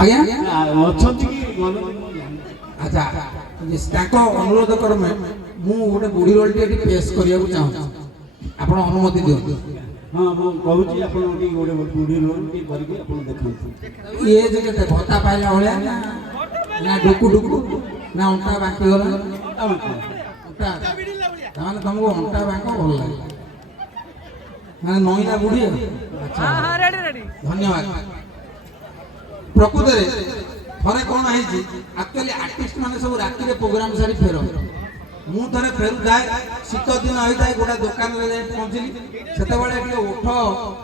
ଆଜ୍ଞା ଅଛନ୍ତି କି ଆଚ୍ଛା ତାଙ୍କ ଅନୁରୋଧ କ୍ରମେ ମୁଁ ଗୋଟେ ବୁଢ଼ୀ ରୋଲଟି ଏଠି ପେଶ କରିବାକୁ ଚାହୁଁଛି ଆପଣ ଅନୁମତି ଦିଅନ୍ତୁ। ହଁ ମୁଁ କହୁଛି ଆପଣ ଟିକେ ଗୋଟେ ବୁଢ଼ୀ ରୋଲ ଟିକେ କରିକି ଆପଣ ଦେଖନ୍ତୁ। ଇଏ ଯେ କେତେ ଭତ୍ତା ପାଇଲା ଭଳିଆ ନା ଡୁକୁ ଡୁକୁ ନା ଅଣ୍ଟା ବାଙ୍କି ଗଲା ଅଣ୍ଟା ତାମାନେ ତମକୁ ଅଣ୍ଟା ବାଙ୍କ ଭଲ ଲାଗେ ମାନେ ନଇଲା ବୁଢ଼ୀ ଆଉ। ଆଚ୍ଛା ଧନ୍ୟବାଦ। ପ୍ରକୃତରେ ଥରେ କ'ଣ ହେଇଛି ଆକ୍ଚୁଆଲି ଆର୍ଟିଷ୍ଟ ମାନେ ସବୁ ରାତିରେ ପ୍ରୋଗ୍ରାମ ସାରି ଫେରନ୍ତି। ମୁଁ ଥରେ ଫେରୁଥାଏ ଶୀତ ଦିନ ହେଇଥାଏ ଗୋଟେ ଦୋକାନରେ ଯାଇ ପହଞ୍ଚିଲି ସେତେବେଳେ ଟିକେ ଓଠ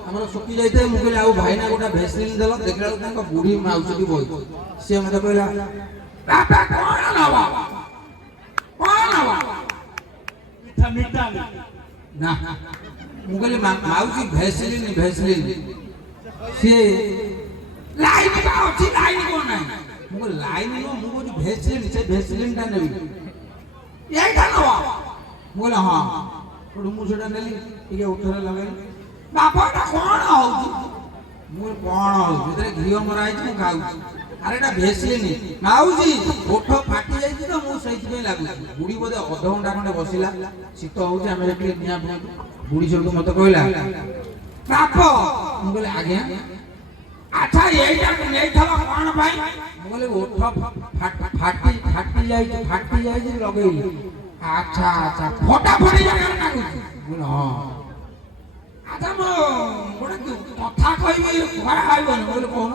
ଆମର ଶୁଖି ଯାଇଥାଏ। ମୁଁ କହିଲି ଆଉ ଭାଇନା ଗୋଟେ ଭେସଲିନ୍ ଦେଲ ଦେଖିଲା ବେଳକୁ ତାଙ୍କ ବୁଢ଼ୀ ମାଉସୀଟି ବଇଛି। ସିଏ ମତେ କହିଲା ବାପା କ'ଣ ନବ କ'ଣ ନବ ମିଠା ନା ମୁଁ କହିଲି ମାଉସୀ ଭେସଲିନ୍ ଭେସଲିନ୍ ସିଏ ଲାଇନ୍ ବା ଅଛି ଲାଇନ୍ କ'ଣ ନାହିଁ ମୁଁ କହିଲି ଲାଇନ୍ ନୁହଁ ମୁଁ କହୁଛି ଭେସଲିନ୍ ସେ ଭେସଲିନ୍ଟା ନେବି এইটা নেওয়া বলে হ্যাঁ ମୁଁ ସେଟା ନେଲି ଟିକେ ଉଠରେ ଲଗେଇଲି ବାପାଟା କ'ଣ ହଉଛି ମୁଁ କ'ଣ ହଉଛି ସେଥିରେ ଘିଅ ମରା ହେଇଛି ମୁଁ ଖାଉଛି ଆରେ ଏଟା ଭେସଲିନି ମାଉସୀ ଓଠ ଫାଟି ଯାଇଛି ତ ମୁଁ ସେଇଥିପାଇଁ ଲାଗୁଛି। ବୁଢ଼ୀ ବୋଧେ ଅଧଘଣ୍ଟା ଖଣ୍ଡେ ବସିଲା ଶୀତ ହଉଛି ଆମେ ଏଠି ନିଆଁ ଫିଆଁ ବୁଢ଼ୀ ସେଠୁ ମତେ କହିଲା ବାପ ମୁଁ କହିଲି ଆଜ୍ଞା ଆଚ୍ଛା ଏଇଟାକୁ ନେଇଥିଲ କ'ଣ ପାଇଁ ମୁଁ କହିଲି ଓଠ ଫାଟି ଯାଇଛି ଲଗେଇଲି। ଆଚ୍ଛା ଆଚ୍ଛା ଫଟା ଫଟି ଜାଗାରେ ଲାଗୁଛି ହଁ ଆଚ୍ଛା ମୁଁ ଗୋଟେ କଥା କହିବି ଖରା ଖାଇବନି କହିଲି କହୁନ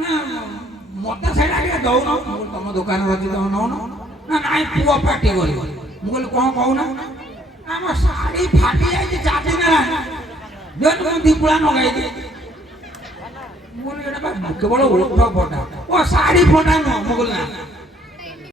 ନା ମତେ ସେଇଟା ଟିକେ ଦଉନ ମୁଁ କହିଲି ତମ ଦୋକାନରେ ଅଛି ତମେ ନଉନ ନା ନାଇଁ ପୁଅ ପାଟି କରିବ ମୁଁ କହିଲି କ'ଣ କହୁନ ନା ମୋ ଶାଢ଼ୀ ଫାଟି ଯାଇଛି 4 ଦିନ ହେଲାଣି ଯେହେତୁ ମୁଁ ଦୀପୁଳା ନଗାଇଛି ମୁଁ କହିଲି ଏଇଟା କେବଳ ଓଠ ଫଟା ଓ ଶାଢ଼ୀ ଫଟା ନୁହଁ ମୁଁ କହିଲି ନା